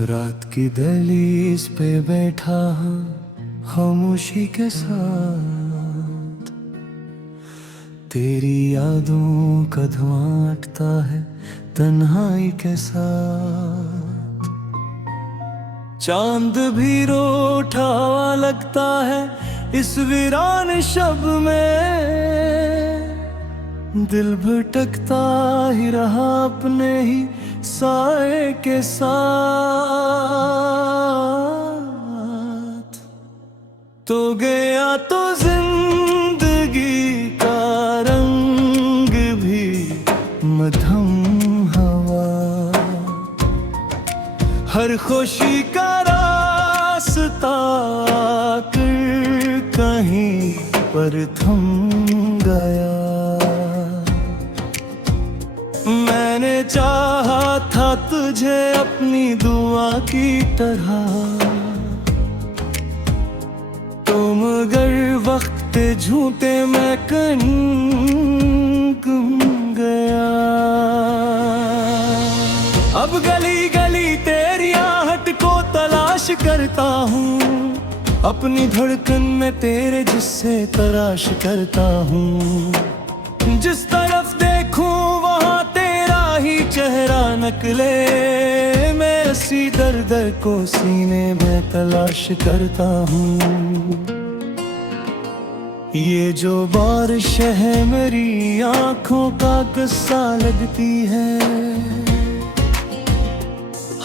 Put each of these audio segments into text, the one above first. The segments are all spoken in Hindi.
रात की दहलीज पे बैठा हूँ खामोशी के साथ, तेरी यादों का धुआं अटता है तन्हाई के साथ। चांद भी रूठा हुआ लगता है इस वीरान शब में, दिल भटकता ही रहा अपने ही साए के साथ। तो गया तो जिंदगी का रंग भी मध्यम हवा, हर खुशी का रास्ता आकर कहीं पर थम गया। मैंने चाहा था तुझे अपनी दुआ की तरह, तुम अगर वक्त झूठे मैं गुम गया। अब गली गली तेरी आहट को तलाश करता हूँ, अपनी धड़कन में तेरे जिससे तलाश करता हूँ। जिस तरफ देखूं वहाँ तेरा ही चेहरा नकले, मैं इसी दर्द को सीने में तलाश करता हूँ। ये जो बारिश है मेरी आंखों का गुस्सा लगती है,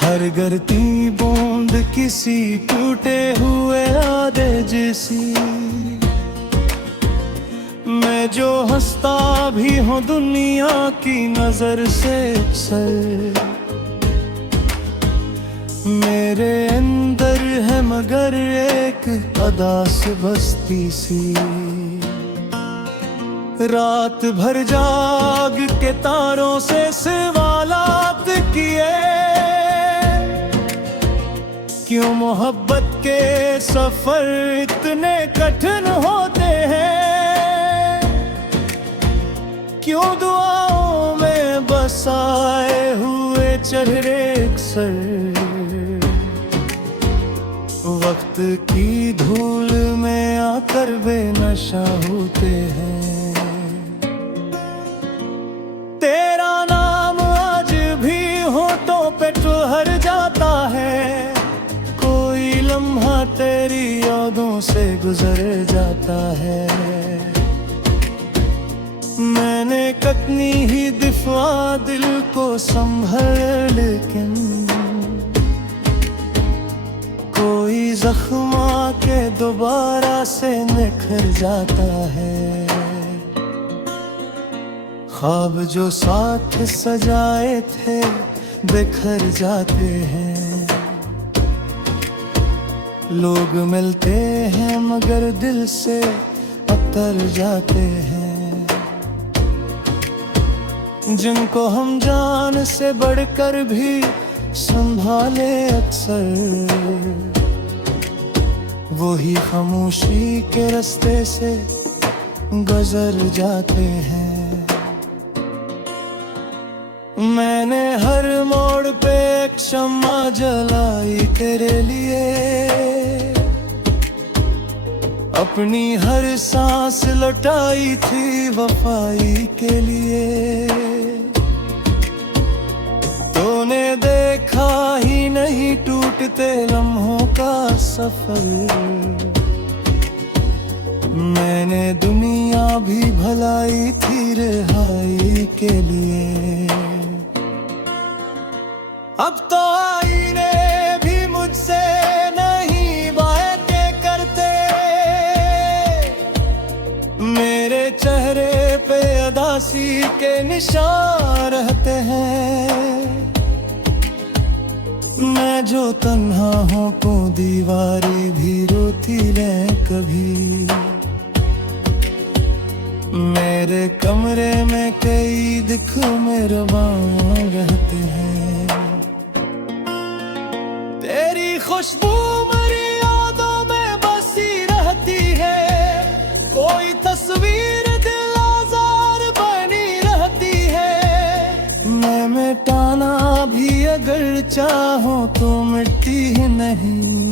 हर गिरती बूंद किसी टूटे हुए आधे जैसी। मैं जो हंसता भी हूँ दुनिया की नजर से अक्सर, मेरे अंदर है मगर एक अदास बस्ती सी। रात भर जाग के तारों से सवालात किए, क्यों मोहब्बत के सफर इतने कठिन होते हैं, क्यों दुआओं में बसाए हुए चेहरे अक्सर वक्त की धूल में आकर बेनशा होते हैं। तेरा नाम आज भी होठों पे ठहर जाता है, कोई लम्हा तेरी यादों से गुजर जाता है। मैंने कितनी ही दफा दिल को संभल, लेकिन कोई जख्म के दोबारा से निखर जाता है। ख्वाब जो साथ सजाए थे बिखर जाते हैं, लोग मिलते हैं मगर दिल से उतर जाते हैं। जिनको हम जान से बढ़कर भी संभाले अक्सर, वही खामोशी के रास्ते से गुजर जाते हैं। मैंने हर मोड़ पे एक शम्मा जलाई तेरे लिए, अपनी हर सांस लुटाई थी वफाई के लिए। तूने देखा ही नहीं टूटते लम्हों का सफर, मैंने दुनिया भी भलाई थी रिहाई के लिए। अब तो आईने भी मुझसे नहीं बातें करते, मेरे चेहरे पे उदासी के निशान रहते हैं। मैं जो तन्हा हूँ को दीवारी भी रोती रहे कभी, मेरे कमरे में कई दुख मेहरबान रहते हैं। तेरी खुशबू मेरी यादों में बसी रहती है, कोई तस्वीर दिल आज़ार बनी रहती है। मैं मिटाना भी अगर चाहो तो मिटती ही नहीं।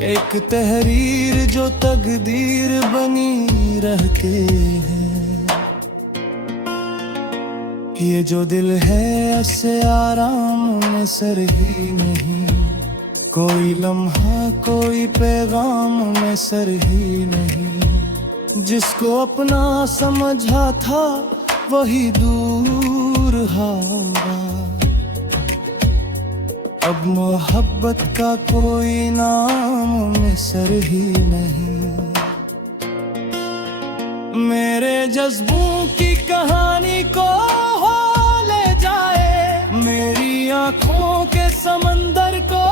एक तहरीर जो तकदीर बनी रहती है। ये जो दिल है ऐसे आराम में सर ही नहीं। कोई लम्हा कोई पैगाम में सर ही नहीं। जिसको अपना समझा था वही दूर होगा। अब मोहब्बत का कोई नाम में सर ही नहीं। मेरे जज्बों की कहानी को हो ले जाए, मेरी आंखों के समंदर को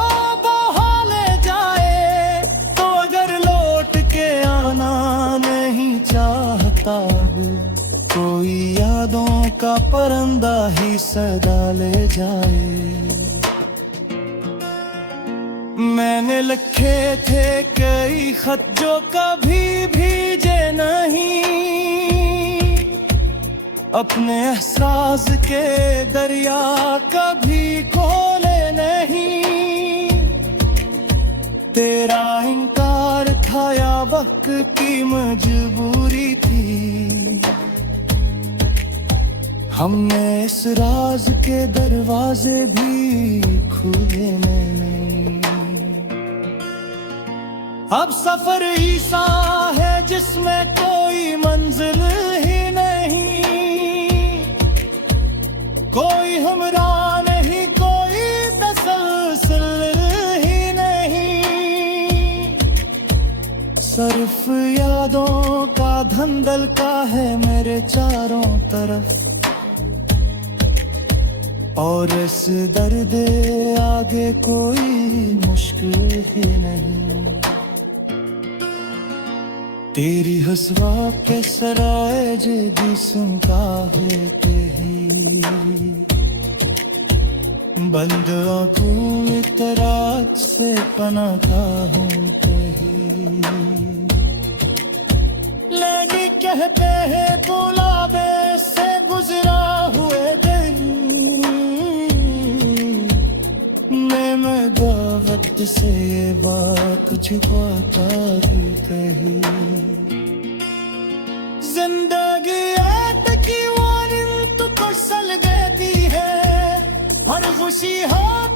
बहा ले जाए। तो अगर लौट के आना नहीं चाहता, कोई यादों का परिंदा ही सदा ले जाए। मैंने लिखे थे कई खत जो कभी भीजे नहीं। अपने एहसास के दरिया कभी खोले नहीं। तेरा इनकार था या वक्त की मजबूरी थी। हमने इस राज के दरवाजे भी खुले नहीं। अब सफर ऐसा है जिसमें कोई मंजिल ही नहीं। कोई हमरा नहीं, कोई तसल्सल ही नहीं। सिर्फ यादों का धंधल का है मेरे चारों तरफ। और इस दर्द आगे कोई मुश्किल ही नहीं। तेरी हसवा के सराय जे सुनता है ही। बंद आंखों में तराज से पनाता हूँ कहीं। लगी कहते हैं गुलाबे से गुजरा हुए दिन। मैं दावत से ये बात छुपाता ही कहीं। जिंदगी की वारिन तो सल देती है। हर खुशी हाथ